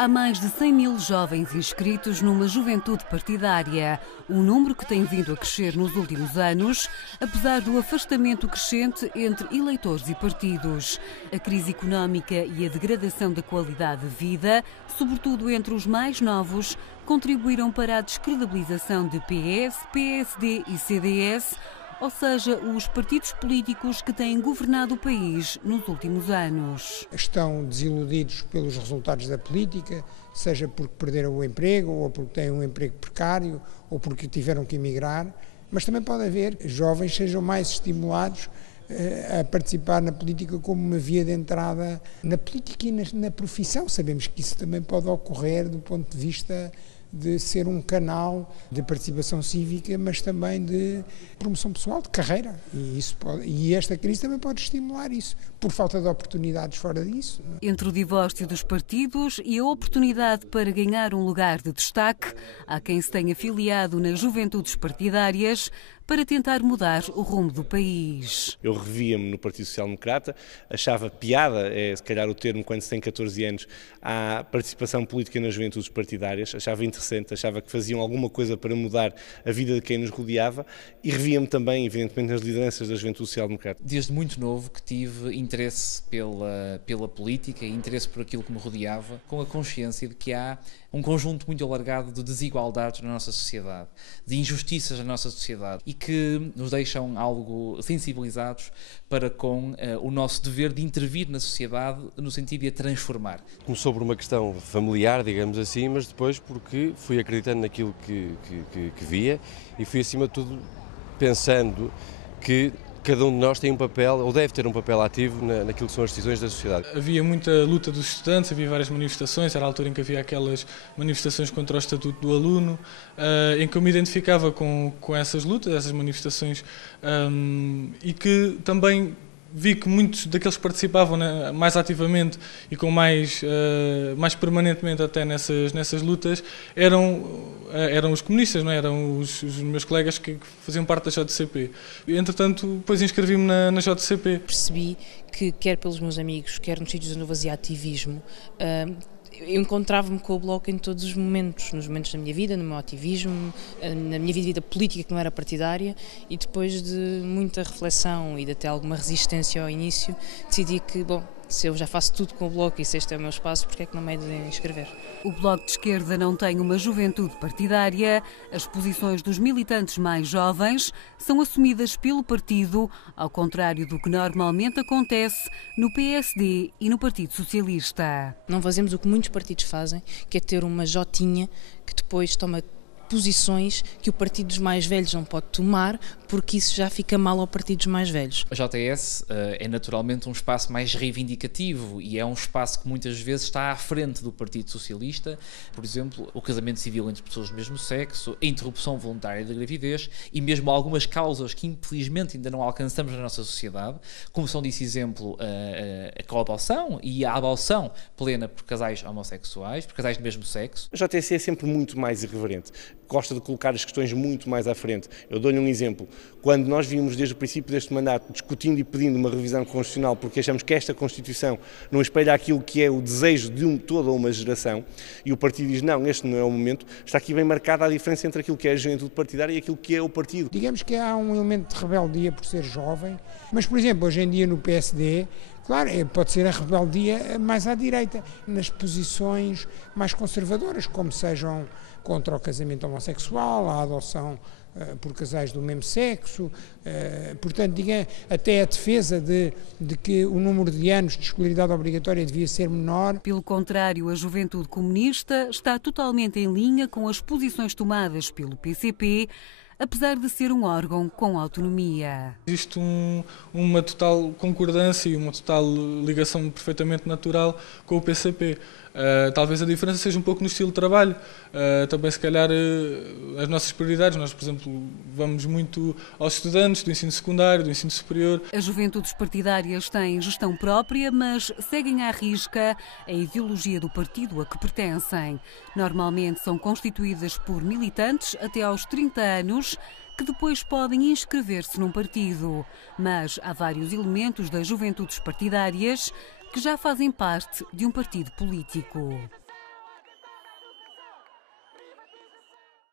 Há mais de 100 mil jovens inscritos numa juventude partidária, um número que tem vindo a crescer nos últimos anos, apesar do afastamento crescente entre eleitores e partidos. A crise económica e a degradação da qualidade de vida, sobretudo entre os mais novos, contribuíram para a descredibilização de PS, PSD e CDS, ou seja, os partidos políticos que têm governado o país nos últimos anos. Estão desiludidos pelos resultados da política, seja porque perderam o emprego, ou porque têm um emprego precário, ou porque tiveram que emigrar, mas também pode haver jovens que sejam mais estimulados a participar na política como uma via de entrada na política e na profissão. Sabemos que isso também pode ocorrer do ponto de vista de ser um canal de participação cívica, mas também de promoção pessoal, de carreira. E esta crise também pode estimular isso, por falta de oportunidades fora disso. Entre o divórcio dos partidos e a oportunidade para ganhar um lugar de destaque, há quem se tenha filiado nas juventudes partidárias para tentar mudar o rumo do país. Eu revia-me no Partido Social Democrata, achava piada, se calhar o termo, quando se tem 14 anos, à participação política nas juventudes partidárias, achava interessante, achava que faziam alguma coisa para mudar a vida de quem nos rodeava e revia-me também, evidentemente, nas lideranças da Juventude Social Democrata. Desde muito novo que tive interesse pela política e interesse por aquilo que me rodeava, com a consciência de que há um conjunto muito alargado de desigualdades na nossa sociedade, de injustiças na nossa sociedade e que nos deixam algo sensibilizados para com o nosso dever de intervir na sociedade no sentido de a transformar. Começou por uma questão familiar, digamos assim, mas depois porque fui acreditando naquilo que via e fui acima de tudo pensando que cada um de nós tem um papel, ou deve ter um papel ativo naquilo que são as decisões da sociedade. Havia muita luta dos estudantes, havia várias manifestações, era a altura em que havia aquelas manifestações contra o Estatuto do Aluno, em que eu me identificava com essas lutas, essas manifestações, e que também vi que muitos daqueles que participavam, né, mais ativamente e com mais permanentemente até nessas lutas eram os comunistas, não é? Eram os meus colegas que faziam parte da JCP. Entretanto, depois inscrevi-me na JCP. Percebi que, quer pelos meus amigos, quer nos sítios onde eu fazia ativismo, eu encontrava-me com o Bloco em todos os momentos, nos momentos da minha vida, no meu ativismo, na minha vida política que não era partidária, e depois de muita reflexão e de até alguma resistência ao início, decidi que, bom, se eu já faço tudo com o Bloco e se este é o meu espaço, porque é que não me hei de inscrever? O Bloco de Esquerda não tem uma juventude partidária. As posições dos militantes mais jovens são assumidas pelo partido, ao contrário do que normalmente acontece no PSD e no Partido Socialista. Não fazemos o que muitos partidos fazem, que é ter uma jotinha que depois toma posições que o partido dos mais velhos não pode tomar, porque isso já fica mal ao partido dos mais velhos. A JS é naturalmente um espaço mais reivindicativo e é um espaço que muitas vezes está à frente do Partido Socialista, por exemplo, o casamento civil entre pessoas do mesmo sexo, a interrupção voluntária da gravidez e mesmo algumas causas que infelizmente ainda não alcançamos na nossa sociedade, como são desse exemplo a coadoção e a adoção plena por casais homossexuais, por casais do mesmo sexo. A JSC é sempre muito mais irreverente. Gosta de colocar as questões muito mais à frente. Eu dou-lhe um exemplo. Quando nós vimos desde o princípio deste mandato discutindo e pedindo uma revisão constitucional porque achamos que esta Constituição não espelha aquilo que é o desejo de toda uma geração e o partido diz não, este não é o momento, está aqui bem marcada a diferença entre aquilo que é a juventude partidária e aquilo que é o partido. Digamos que há um elemento de rebeldia por ser jovem, mas, por exemplo, hoje em dia no PSD, claro, pode ser a rebeldia mais à direita, nas posições mais conservadoras, como sejam contra o casamento homossexual, a adoção por casais do mesmo sexo, portanto, digamos, até a defesa de que o número de anos de escolaridade obrigatória devia ser menor. Pelo contrário, a Juventude Comunista está totalmente em linha com as posições tomadas pelo PCP, apesar de ser um órgão com autonomia. Existe uma total concordância e uma total ligação perfeitamente natural com o PCP. Talvez a diferença seja um pouco no estilo de trabalho. Também, se calhar, as nossas prioridades. Nós, por exemplo, vamos muito aos estudantes do ensino secundário, do ensino superior. As juventudes partidárias têm gestão própria, mas seguem à risca a ideologia do partido a que pertencem. Normalmente são constituídas por militantes até aos 30 anos, que depois podem inscrever-se num partido. Mas há vários elementos das juventudes partidárias que já fazem parte de um partido político.